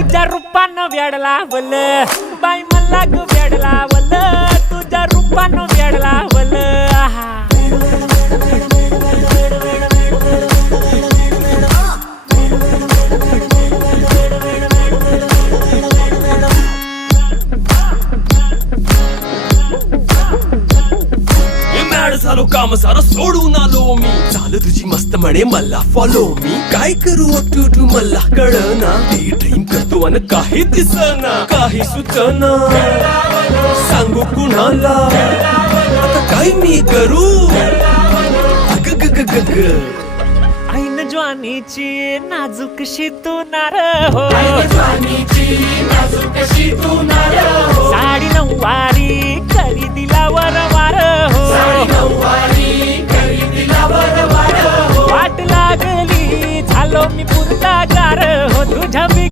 तुझ्या रूपानं वेड लावल बाई मला ग वेड लावल तुझ्या रूपानं वेड लावल झालो काम सारा सोडून आलो मी चाल तुझी मस्त म्हणे मला फॉलो मी काय करू टू मला कळना ती ड्रीम करतो आणि काही दिसना काही सुचना सांगू कुणाला आता काय मी करू अग ग ग ग ग ऐन ज्वानीची नाजूकशी तू नार हो साडी नऊवारी करी दिला वरवार हो वाट लागली झालो मी पुरता गार हो तुझ्या